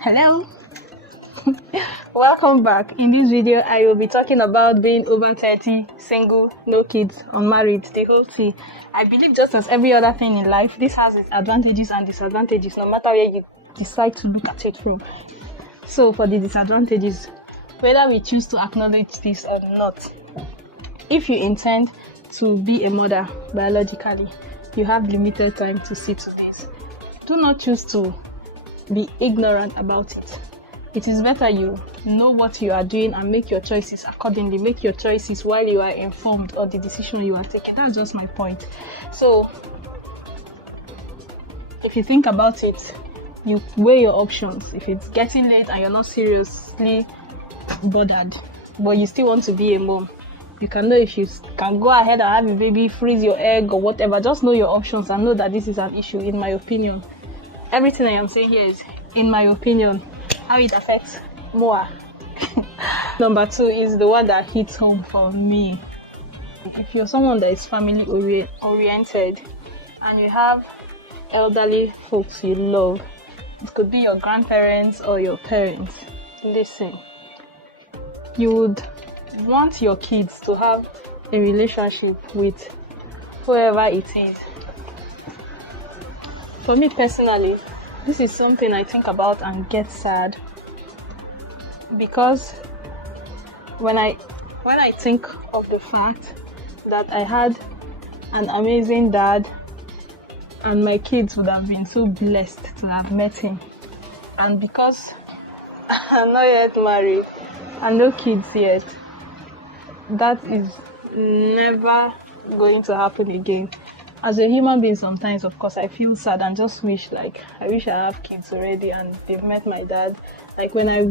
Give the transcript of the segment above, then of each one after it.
Hello. Welcome back. In this video I will be talking about being over 30, single, no kids, unmarried, the whole tea. I believe just as every other thing in life, this has its advantages and disadvantages no matter where you decide to look at it from. So for the disadvantages, whether we choose to acknowledge this or not, if you intend to be a mother biologically, you have limited time to see to this. Do not choose to be ignorant about it. It is better you know what you are doing and make your choices accordingly. Make your choices while you are informed of the decision you are taking. That's just my point. So if you think about it, you weigh your options. If it's getting late and you're not seriously bothered, but you still want to be a mom, you can know if you can go ahead and have a baby, freeze your egg or whatever. Just know your options and know that this is an issue, in my opinion. Everything I am saying here is in my opinion. How it affects more. Number 2 is the one that hits home for me. If you're someone that is family oriented and you have elderly folks you love, it could be your grandparents or your parents, listen, you would want your kids to have a relationship with whoever it is. For me personally, this is something I think about and get sad, because when I think of the fact that I had an amazing dad and my kids would have been so blessed to have met him, and because I'm not yet married and no kids yet, that is never going to happen again. As a human being, sometimes, of course, I feel sad and just wish, I wish I have kids already and they've met my dad. Like when I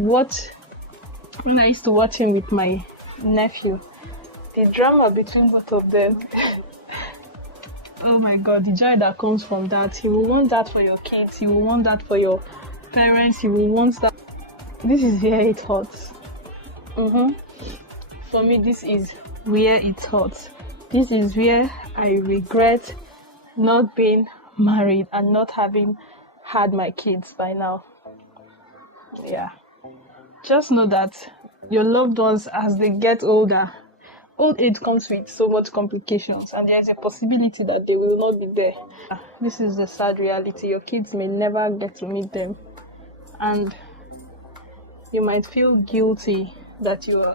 used to watch him with my nephew, the drama between both of them, oh my God, the joy that comes from that. You will want that for your kids, you will want that for your parents, you will want that. This is where it hurts. For me, this is where it hurts. This is where I regret not being married and not having had my kids by now. Yeah. Just know that your loved ones, as they get older, old age comes with so much complications, and there's a possibility that they will not be there. This is the sad reality. Your kids may never get to meet them, and you might feel guilty that you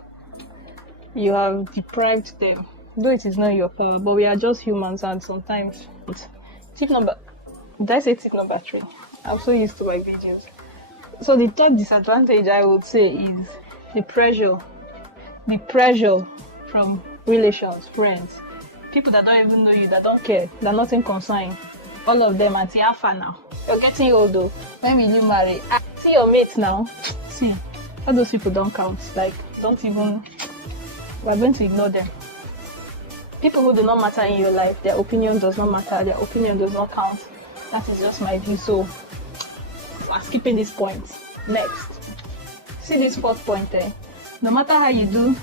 have deprived them. Though it is not your power, but we are just humans, and sometimes. Tip number 3? I'm so used to my videos. So the third disadvantage I would say is the pressure. The pressure from relations, friends, people that don't even know you, that don't care, that nothing concern. All of them anti alpha now. You're getting old though. When will you marry? See your mates now. See, all those people don't count. Don't even. We're going to ignore them. People who do not matter in your life, their opinion does not matter, their opinion does not count. That is just my view. So we're skipping this point. Next. See this 4th point there. No matter how you do,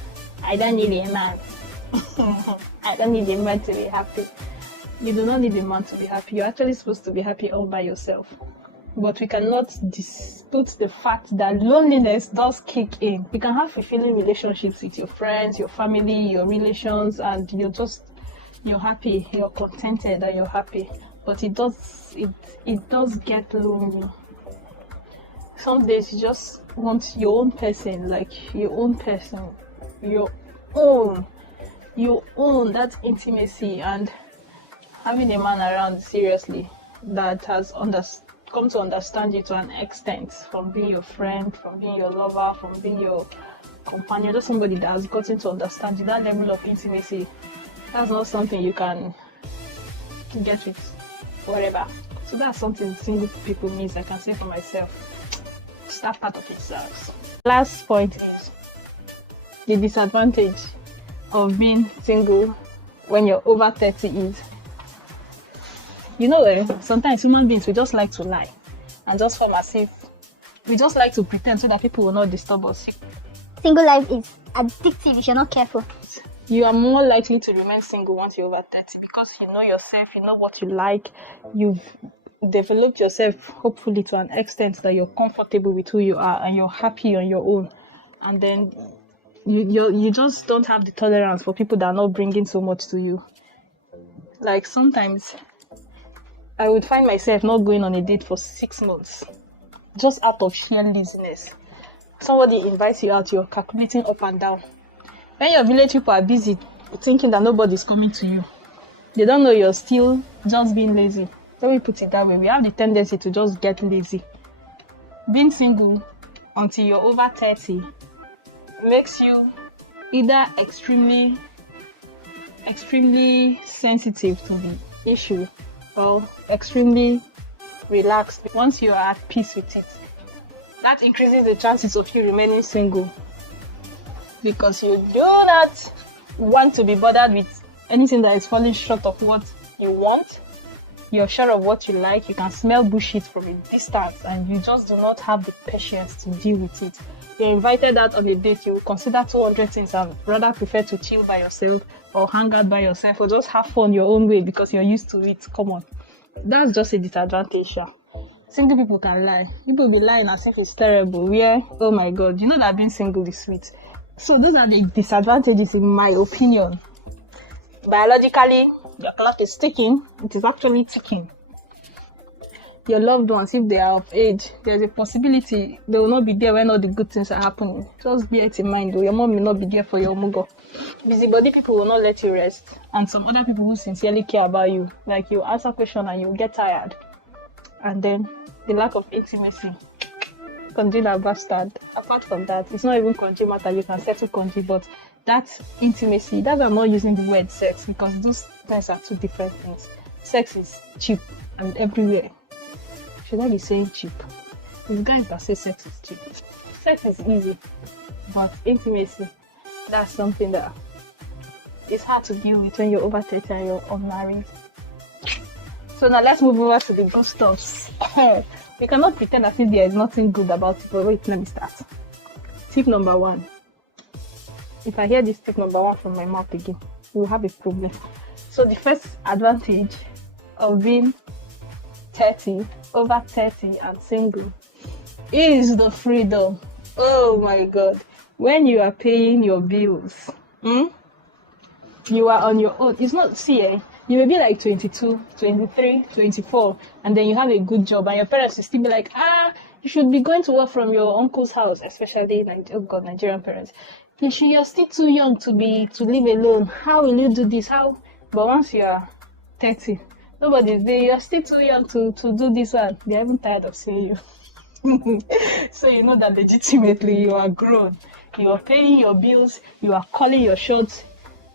I don't need a man. I don't need a man to be happy. You do not need a man to be happy. You're actually supposed to be happy all by yourself. But we cannot dispute the fact that loneliness does kick in. You can have fulfilling relationships with your friends, your family, your relations, and you're happy, you're contented, and you're happy. But it does get lonely. Some days you just want your own person, your own that intimacy, and having a man around seriously that has come to understand you to an extent, from being your friend, from being your lover, from being your companion, just somebody that has gotten to understand you. That level of intimacy, that's not something you can get with whatever. So that's something single people miss. I can say for myself. That part of it serves. Last point is the disadvantage of being single when you're over 30 is, sometimes human beings, we just like to lie and just form as if we just like to pretend so that people will not disturb us. Single life is addictive if you're not careful. You are more likely to remain single once you're over 30 because you know yourself, you know what you like, you've developed yourself hopefully to an extent that you're comfortable with who you are and you're happy on your own, and then you just don't have the tolerance for people that are not bringing so much to you. Like sometimes I would find myself not going on a date for 6 months just out of sheer laziness. Somebody invites you out, you're calculating up and down. When your village people are busy thinking that nobody's coming to you, they don't know you're still just being lazy. Let me put it that way. We have the tendency to just get lazy. Being single until you're over 30 makes you either extremely sensitive to the issue or extremely relaxed. Once you are at peace with it, that increases the chances of you remaining single, because you do not want to be bothered with anything that is falling short of what you want. You're sure of what you like. You can smell bullshit from a distance, and you just do not have the patience to deal with it. You're invited out on a date, you will consider 200 things and rather prefer to chill by yourself or hang out by yourself or just have fun your own way because you're used to it. Come on. That's just a disadvantage. Single people can lie. People be lying as if it's terrible. Yeah, oh my god, you know that being single is sweet. So those are the disadvantages in my opinion. Biologically, your clock is ticking. It is actually ticking. Your loved ones, if they are of age, there's a possibility they will not be there when all the good things are happening. Just bear it in mind though. Your mom may not be there for your mugo. Busybody people will not let you rest. And some other people who sincerely care about you, like you answer question and you get tired. And then the lack of intimacy. Conjugal bastard. Apart from that, it's not even conjugal matter. You can settle conjugal, but that intimacy, that's why I'm not using the word sex, because those things are two different things. Sex is cheap and everywhere. Should I be saying cheap? It's guys that say sex is cheap. Sex is easy, but intimacy, that's something that is hard to deal with when you're over 30 and you're unmarried. So now let's move over to the good stuffs. We cannot pretend as if there is nothing good about it, but wait, let me start. Tip number 1. If I hear this tip number 1 from my mouth again, we'll have a problem. So the first advantage of being 30, over 30 and single is the freedom. Oh my god. When you are paying your bills, you are on your own. It's not, you may be like 22, 23, 24, and then you have a good job, and your parents will still be like, you should be going to work from your uncle's house, especially Nigerian parents. You're still too young to live alone. How will you do this? But once you are 30, nobody's there. You're still too young to do this one. They're even tired of seeing you. So you know that legitimately you are grown. You are paying your bills. You are calling your shots.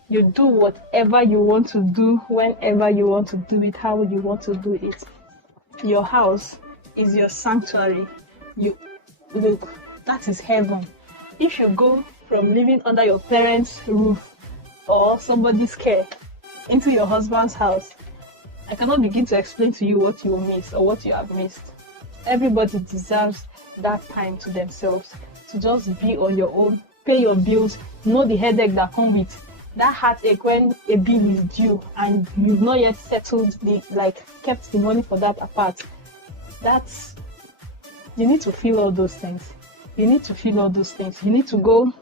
You do whatever you want to do, whenever you want to do it, how you want to do it. Your house is your sanctuary. Look, that is heaven. If you go from living under your parents' roof or somebody's care into your husband's house, I cannot begin to explain to you what you will miss or what you have missed. Everybody deserves that time to themselves, to just be on your own, pay your bills, know the headache that comes with that heartache when a bill is due and you've not yet settled kept the money for that apart. You need to feel all those things. You need to go,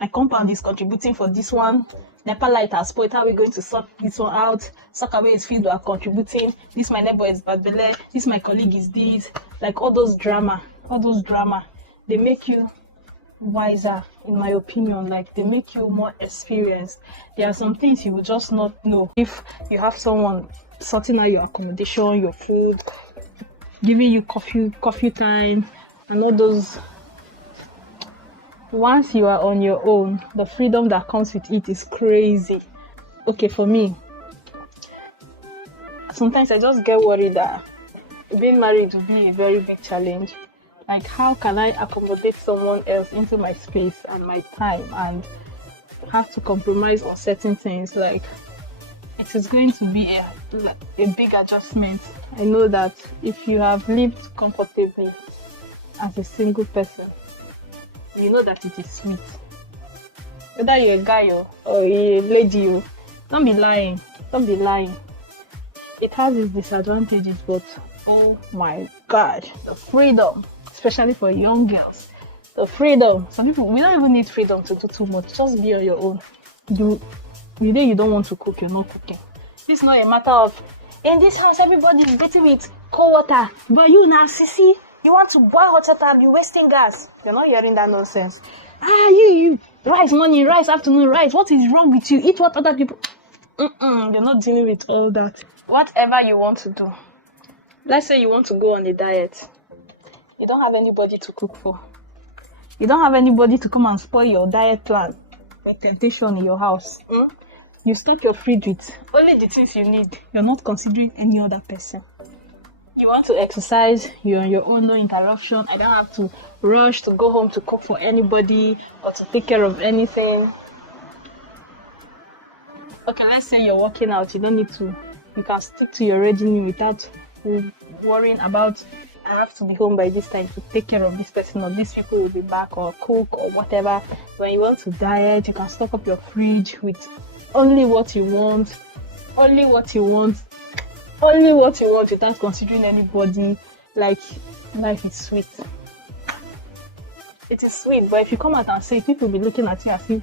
my compound is contributing for this one. NEPA light has spoiled. How are we going to sort this one out? Sockaway is field, we are contributing. This my neighbor is bad belle. This my colleague is this. Like all those drama, they make you wiser, in my opinion. Like they make you more experienced. There are some things you will just not know. If you have someone sorting out your accommodation, your food, giving you coffee time, and all those. Once you are on your own, the freedom that comes with it is crazy. Okay, for me, sometimes I just get worried that being married will be a very big challenge. Like, how can I accommodate someone else into my space and my time and have to compromise on certain things? Like, it is going to be a big adjustment. I know that if you have lived comfortably as a single person, you know that it is sweet. Whether you're a guy or a lady, don't be lying. it has its disadvantages, but oh my god, the freedom, especially for young girls, the freedom. Some people, we don't even need freedom to do too much. Just be on your own. You know you don't want to cook, you're not cooking. This is not a matter of, in this house everybody is bathing with cold water, but you now, sissy, you want to boil hot water and you're wasting gas. You're not hearing that nonsense. You rice morning, rice afternoon, rice. What is wrong with you? Eat what other people. You're not dealing with all that. Whatever you want to do. Let's say you want to go on a diet. You don't have anybody to cook for. You don't have anybody to come and spoil your diet plan. Like temptation in your house. You stock your fridge with only the things you need. You're not considering any other person. You want to exercise, you're on your own, no interruption. I don't have to rush to go home to cook for anybody or to take care of anything. Okay, let's say you're working out. You don't need to. You can stick to your regimen without worrying about, I have to be home by this time to take care of this person, or these people will be back, or cook or whatever. When you want to diet, you can stock up your fridge with only what you want without considering anybody. Like, life is sweet. It is sweet, but if you come out and say it, people will be looking at you as if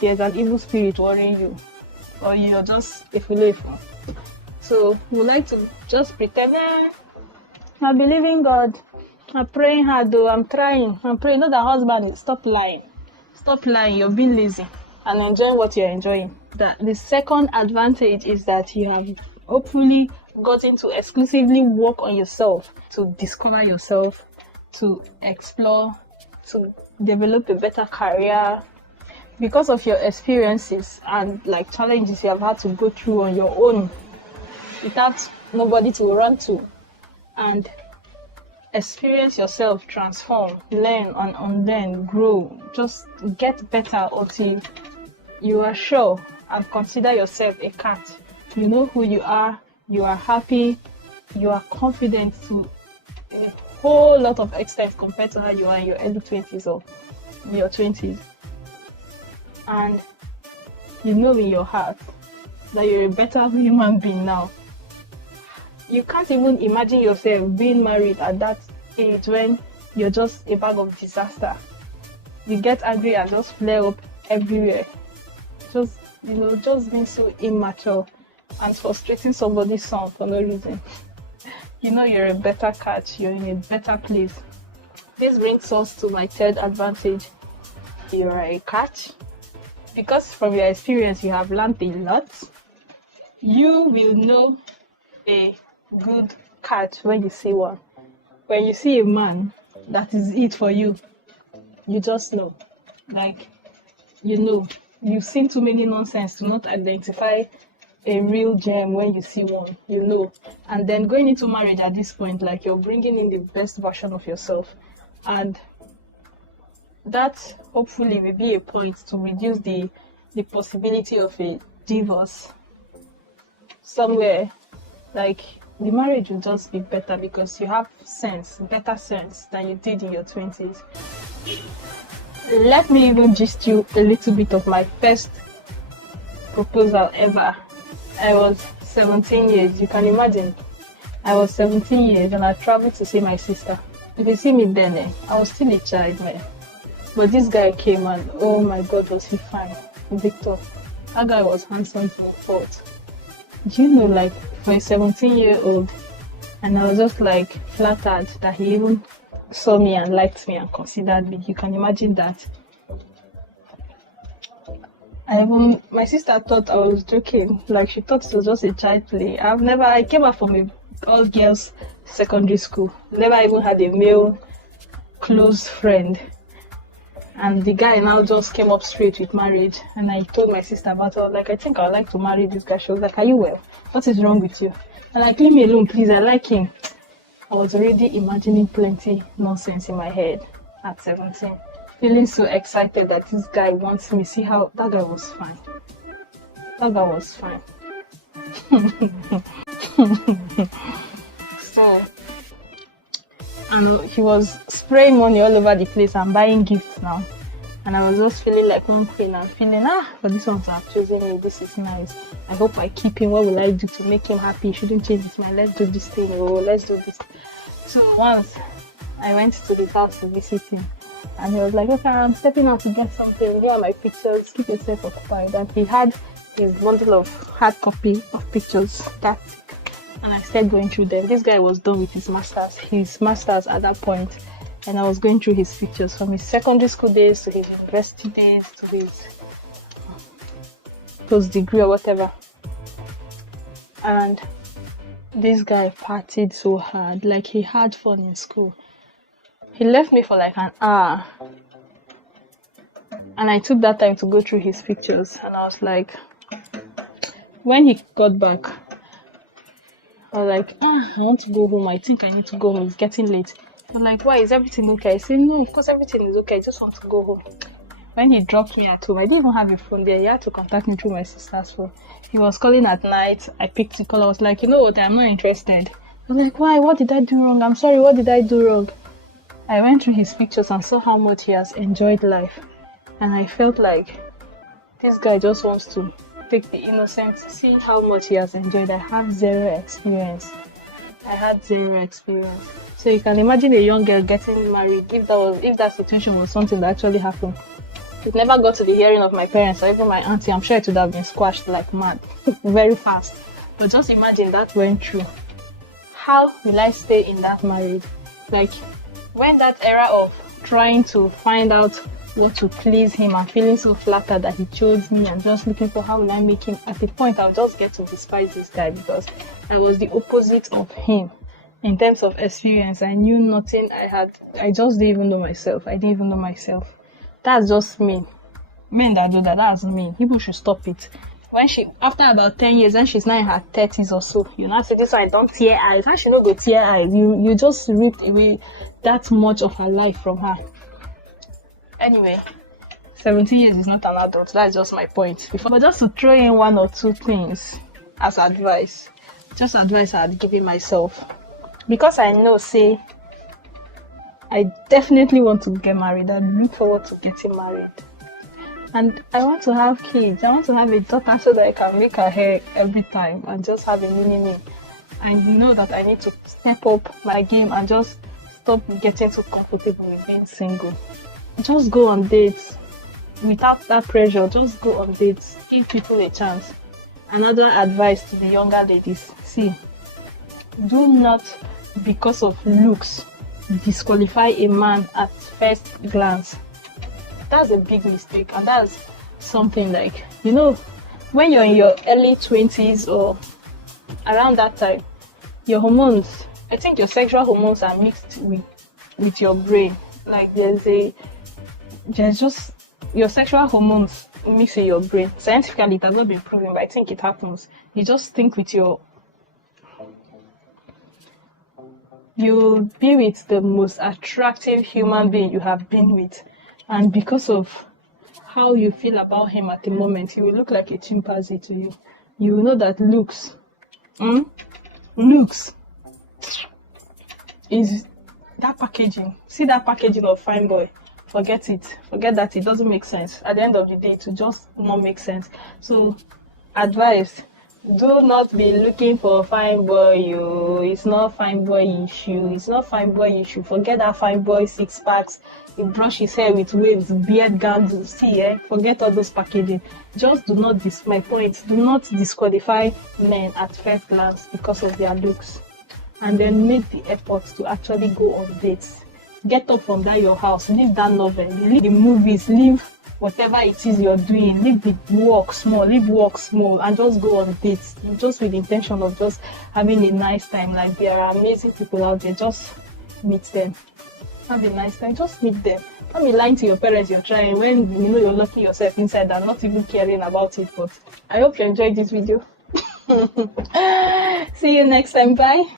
there's an evil spirit worrying you, or you're just a fool. So we like to just pretend, I believe in God, I'm praying hard though, I'm praying. Not that husband, stop lying, you're being lazy and enjoying what you're enjoying. The second advantage is that you have hopefully gotten to exclusively work on yourself, to discover yourself, to explore, to develop a better career, because of your experiences and like challenges you have had to go through on your own without nobody to run to, and experience yourself, transform, learn and unlearn, grow, just get better until you are sure and consider yourself a cat. You know who you are happy, you are confident to a whole lot of extent compared to how you are in your early 20s or in your 20s. And you know in your heart that you're a better human being now. You can't even imagine yourself being married at that age when you're just a bag of disaster. You get angry and just flare up everywhere. Just being so immature and frustrating somebody's son for no reason. You know you're a better catch, you're in a better place. This brings us to my third advantage. You're a catch. Because from your experience you have learned a lot. You will know a good catch when you see one. When you see a man that is it for you, you just know. Like, you know. You've seen too many nonsense to not identify a real gem when you see one, you know. And then going into marriage at this point, like, you're bringing in the best version of yourself. And that hopefully will be a point to reduce the possibility of a divorce somewhere. Like, the marriage will just be better because you have better sense than you did in your 20s. Let me even gist you a little bit of my first proposal ever. I was 17 years, you can imagine. I was 17 years and I traveled to see my sister. If you see me then, I was still a child, man. But this guy came and oh my God, was he fine. Victor. That guy was handsome to a fault. Do you know, like, for a 17-year-old, and I was just like flattered that he even saw me and liked me and considered me. You can imagine that. My sister thought I was joking. Like, she thought it was just a child play. I came up from a all-girls secondary school. Never even had a male close friend. And the guy now just came up straight with marriage. And I told my sister about it. I was like, I think I would like to marry this guy. She was like, are you well? What is wrong with you? I'm like, leave me alone, please. I like him. I was already imagining plenty nonsense in my head at 17. Feeling so excited that this guy wants me. See how that guy was fine. So, and he was spraying money all over the place and buying gifts now. And I was just feeling like one queen and feeling, for this one to have chosen me, this is nice. I hope I keep him. What will I do to make him happy? He shouldn't change his mind. Let's do this thing. Oh, let's do this. So once I went to his house to visit him, and he was like, okay, I'm stepping out to get something. Here are my pictures. Keep yourself occupied. And he had his bundle of hard copy of pictures. That, and I started going through them. This guy was done with his masters at that point. And I was going through his pictures from his secondary school days to his university days to his post-degree or whatever. And this guy partied so hard, like he had fun in school. He left me for like an hour. And I took that time to go through his pictures. And I was like, when he got back, I was like, I want to go home. I think I need to go home. It's getting late. I'm like, why? Is everything okay? I said, no, of course everything is okay. I just want to go home. When he dropped me at home, I didn't even have a phone there. He had to contact me through my sister's phone. He was calling at night. I picked the call. I was like, you know what? I'm not interested. I was like, why? What did I do wrong? I'm sorry. What did I do wrong? I went through his pictures and saw how much he has enjoyed life. And I felt like this guy just wants to take the innocent, see how much he has enjoyed. I have zero experience. So you can imagine a young girl getting married if that situation was something that actually happened. It never got to the hearing of my parents or even my auntie. I'm sure it would have been squashed like mad, very fast. But just imagine that went through. How will I stay in that marriage? Like when that era of trying to find out what to please him and feeling so flattered that he chose me and just looking for how will I make him, at the point I'll just get to despise this guy because I was the opposite of him in terms of experience. I knew nothing. I just didn't even know myself. That's just me. Men that do that, that's me. People should stop it. After about 10 years, when she's now in her 30s or so, you now say this one, I don't tear eyes. How she not go tear eyes? You just ripped away that much of her life from her. Anyway, 17 years is not an adult. That's just my point. But just to throw in one or two things as advice. Just advice I had given myself. Because I know, I definitely want to get married. I look forward to getting married. And I want to have kids. I want to have a daughter so that I can make her hair every time and just have a mini-me. I know that I need to step up my game and just stop getting too comfortable with being single. Just go on dates without that pressure. Just go on dates. Give people a chance. Another advice to the younger ladies. Do not, because of looks, disqualify a man at first glance. That's a big mistake, and that's something like, when you're in your early 20s or around that time, your hormones, I think your sexual hormones are mixed with your brain. Like there's just your sexual hormones mix in your brain. Scientifically, it has not been proven, but I think it happens. You just think you'll be with the most attractive human being you have been with. And because of how you feel about him at the moment, he will look like a chimpanzee to you. You will know that looks is that packaging. See that packaging of fine boy. Forget it. Forget that. It doesn't make sense. At the end of the day, it will just not make sense. So, advice. Do not be looking for a fine boy. It's not fine boy issue. Forget that fine boy 6 packs. He brush his hair with waves, beard gams. Forget all those packaging. Just do not disqualify men at first glance because of their looks. And then make the effort to actually go on dates. Get up from your house, leave that novel, leave the movies, leave whatever it is you're doing, leave the work small, and just go on dates, just with the intention of just having a nice time. Like, there are amazing people out there, just meet them. Have a nice time, just meet them. Don't be lying to your parents you're trying when you're locking yourself inside and not even caring about it. But I hope you enjoyed this video. See you next time, bye.